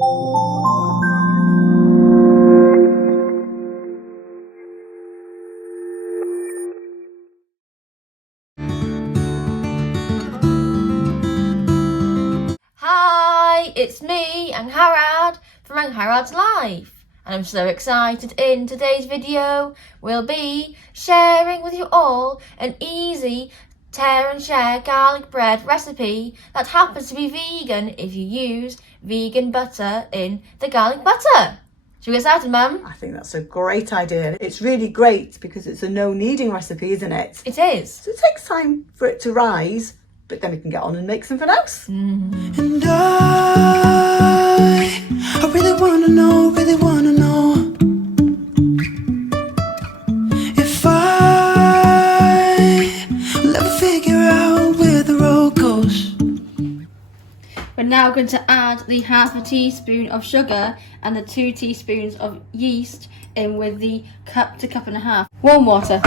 Hi, it's me, Angharad, from Angharads Life, and I'm so excited. In today's video, we'll be sharing with you all an easy tear and share garlic bread recipe that happens to be vegan if you use vegan butter in the garlic butter. Should we get started, Mum? I think that's a great idea. It's really great because it's a no-kneading recipe, isn't it? It is. So it takes time for it to rise, but then we can get on and make something else. And I really wanna know if I will ever figure out where the road goes. We're now going to add the ½ teaspoon of sugar and the 2 teaspoons of yeast in with the cup to cup and a half warm water.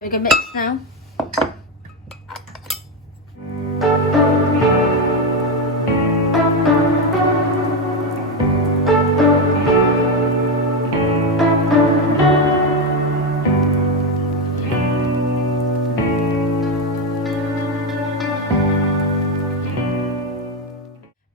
We're going to mix now.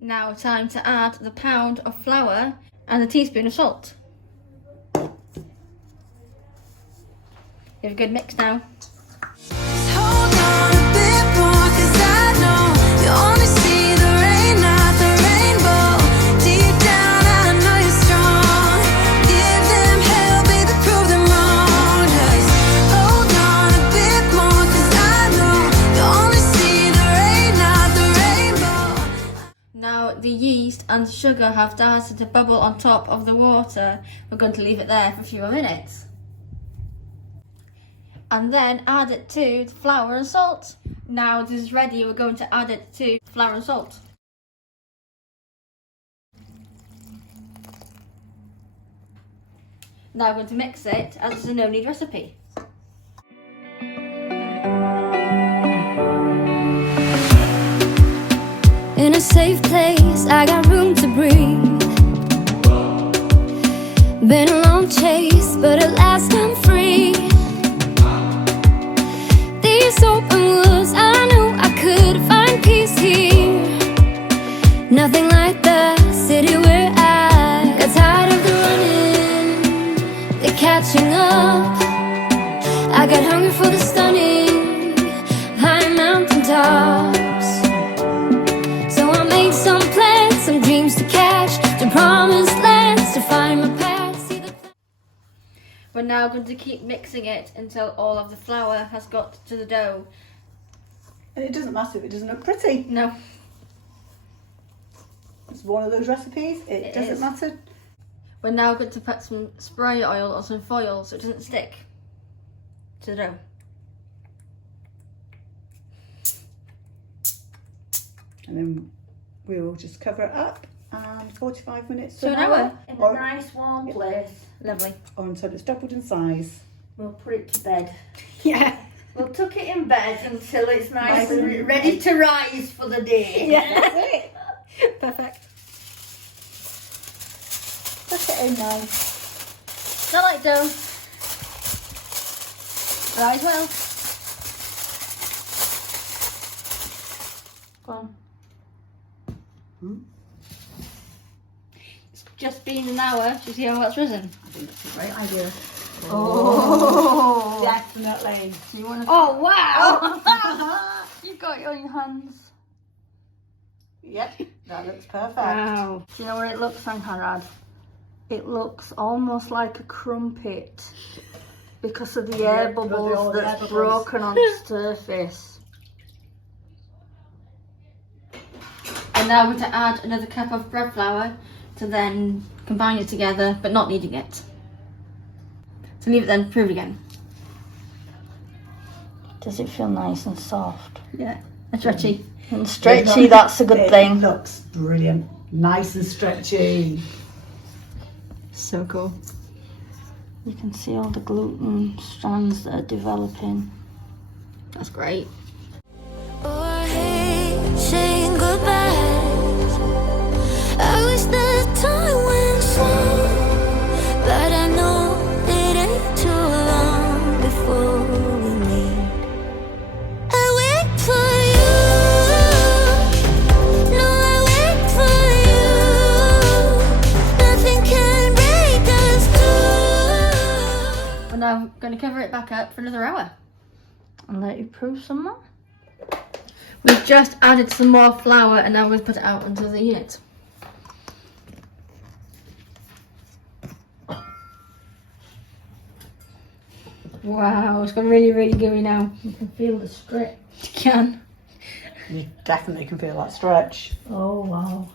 Now time to add the pound of flour and a teaspoon of salt. Give a good mix now. Hold on a bit more, 'cause I know you only see the rain, not the rainbow. Deep down, I know you're strong. Give them hell, baby, prove them wrong. Just hold on a bit more, 'cause I know you only see the rain, not the rainbow. Now the yeast and sugar have started to bubble on top of the water. We're going to leave it there for a few more minutes. And then add it to the flour and salt. Now this is ready, we're going to add it to flour and salt. Now we're going to mix it as it's a no-knead recipe. In a safe place, I got room to breathe. Been a long chase, but at last I'm free. These open woods, I knew I could find peace here. Nothing like the city where I got tired of the running, the catching up. I got hungry for the stunning high mountain tops. So I made some plans, some dreams to catch, to promised lands, to find my path. We're now going to keep mixing it until all of the flour has got to the dough. And it doesn't matter if it doesn't look pretty. No. It's one of those recipes. It doesn't is. matter. We're now going to put some spray oil or some foil so it doesn't stick to the dough. And then we will just cover it up and 45 minutes To an hour. In Or- a nice warm place. Lovely. or until it's doubled in size. We'll put it to bed. Yeah. We'll tuck it in bed until it's nice and ready to rise for the day. That's it. Perfect. Tuck it in nice. Not like dough. Rise well. Go on. It's just been an hour. Do you see how that's risen? I think that's a great idea. Oh. Definitely. So you want to? Oh, wow! You've got it on your hands. Yep, that looks perfect. Wow. Do you know what it looks like, Angharads? It looks almost like a crumpet because of the air all bubbles the air that's bubbles. broken on the surface. And now we're going to add another cup of bread flour to then combine it together, but not kneading it. So leave it then, prove again. Does it feel nice and soft? Yeah, and stretchy. And stretchy, that's a good It thing. looks brilliant. Nice and stretchy. So cool. You can see all the gluten strands that are developing. That's great. Oh, I hate saying goodbyes. I wish the time went slow, but I know it ain't too long before we meet. I wait for you. No, I wait for you. Nothing can break us through. We're now going to cover it back up for another hour. And let you prove some more. We've just added some more flour and now we've put it out into the unit. Wow, it's gone really, really gooey now. You can feel the stretch. You can. You definitely can feel that stretch. Oh wow.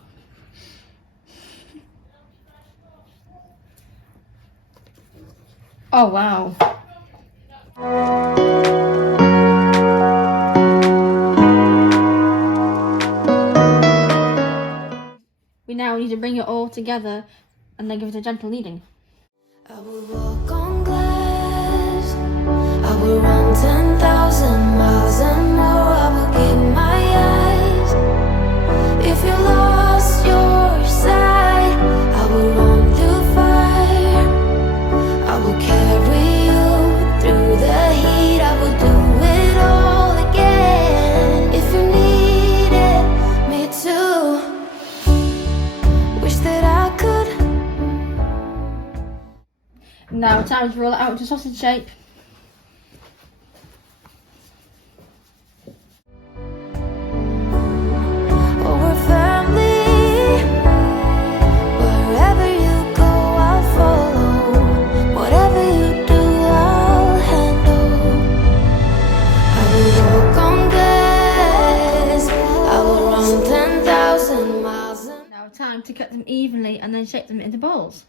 Oh, wow. We now need to bring it all together and then give it a gentle kneading. I will walk on glass. I will run 10,000 miles and more. I will give my eyes. If you lost your sight, I will run through fire. I will carry you through the heat. I will do it all again. If you needed me to, wish that I could. Now time to roll it out into sausage shape. Oh, we're family. Wherever you go, I'll follow. Whatever you do, I'll handle. I will walk on glass. I will run 10,000 miles. Now time to cut them evenly and then shape them into balls.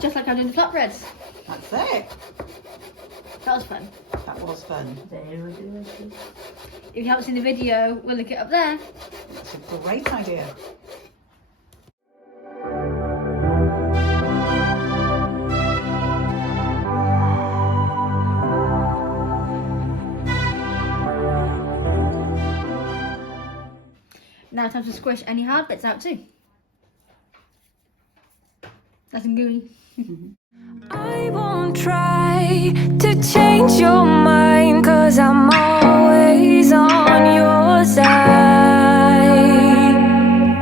Just like I do the flatbreads. That's it. That was fun. That was fun. Very delicious. If you haven't seen the video, we'll link it up there. It's a great idea. Now time to squish any hard bits out too. Nice and gooey. I won't try to change your mind, 'cause I'm always on your side.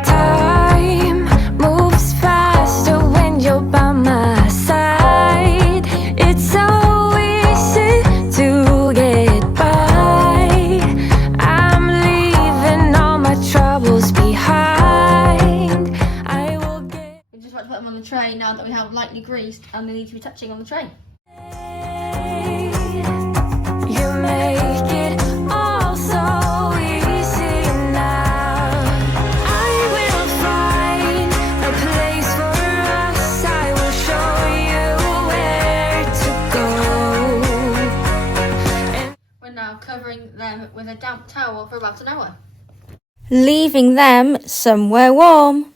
Time moves faster when you're by my side. It's so easy to get by. I'm leaving all my troubles behind. I will get. We just want to put them on the tray now that we have lightly greased and they need to be touching on the tray. You make it all so easy now. I will find a place for us. I will show you where to go. We're now covering them with a damp towel for about an hour. Leaving them somewhere warm.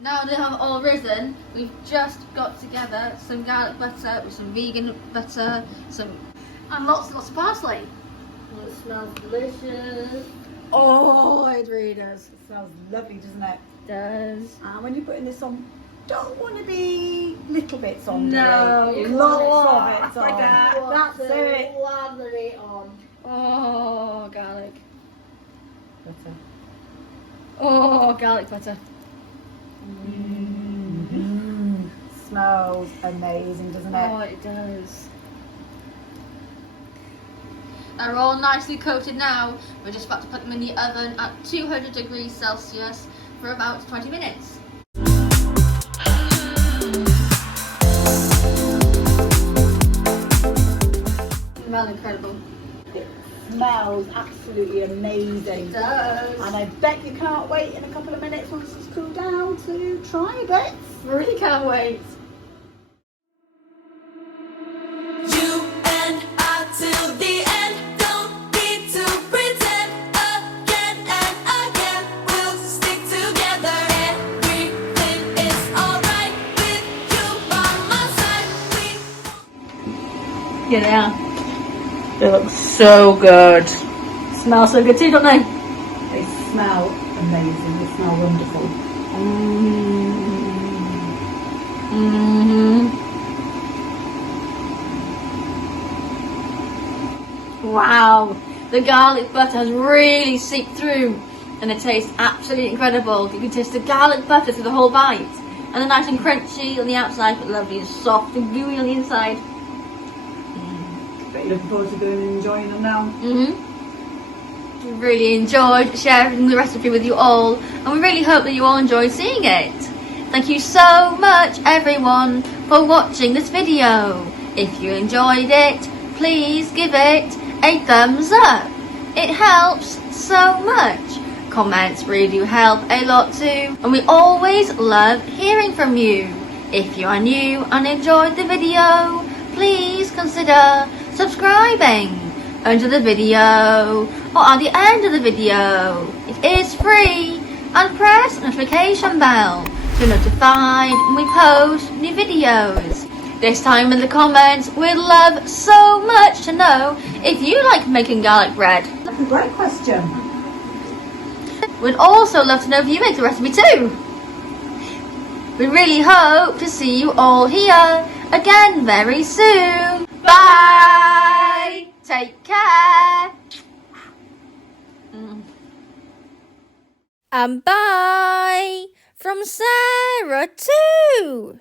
Now they have all risen, we've just got together some garlic butter with some vegan butter, and lots and lots of parsley. It smells delicious. Oh, it really does. It smells lovely, doesn't it? Does. And when you're putting this on, don't want to be little bits on. No, do you? you Lots want of it on. That's it. Lather it on. Oh, garlic. Butter. Oh, garlic butter. Smells amazing, doesn't it? Oh, it does. They're all nicely coated now. We're just about to put them in the oven at 200 degrees Celsius for about 20 minutes. Smell incredible. It smells absolutely amazing. It does. And I bet you can't wait in a couple of minutes once it's cooled down to try a bit. Really can't wait. You and I till the end. Don't need to pretend again and again. We'll stick together. Everything is alright with you by my Yeah, they are. They look so good. Smell so good too, don't they? They smell amazing. They smell wonderful. Wow, the garlic butter has really seeped through and it tastes absolutely incredible. You can taste the garlic butter through the whole bite, and they're nice and crunchy on the outside but lovely and soft and gooey on the inside. But you're looking forward to going and enjoying them now. Really enjoyed sharing the recipe with you all, and we really hope that you all enjoyed seeing it. Thank you so much everyone for watching this video. If you enjoyed it, please give it a thumbs up. It helps so much. Comments really do help a lot too, and we always love hearing from you. If you are new and enjoyed the video, please consider subscribing under the video or at the end of the video. It is free, and press the notification bell to be notified when we post new videos. This time in the comments, we'd love so much to know if you like making garlic bread. That's a great question. We'd also love to know if you make the recipe too. We really hope to see you all here again very soon. Bye! Take care! And bye from Sarah too.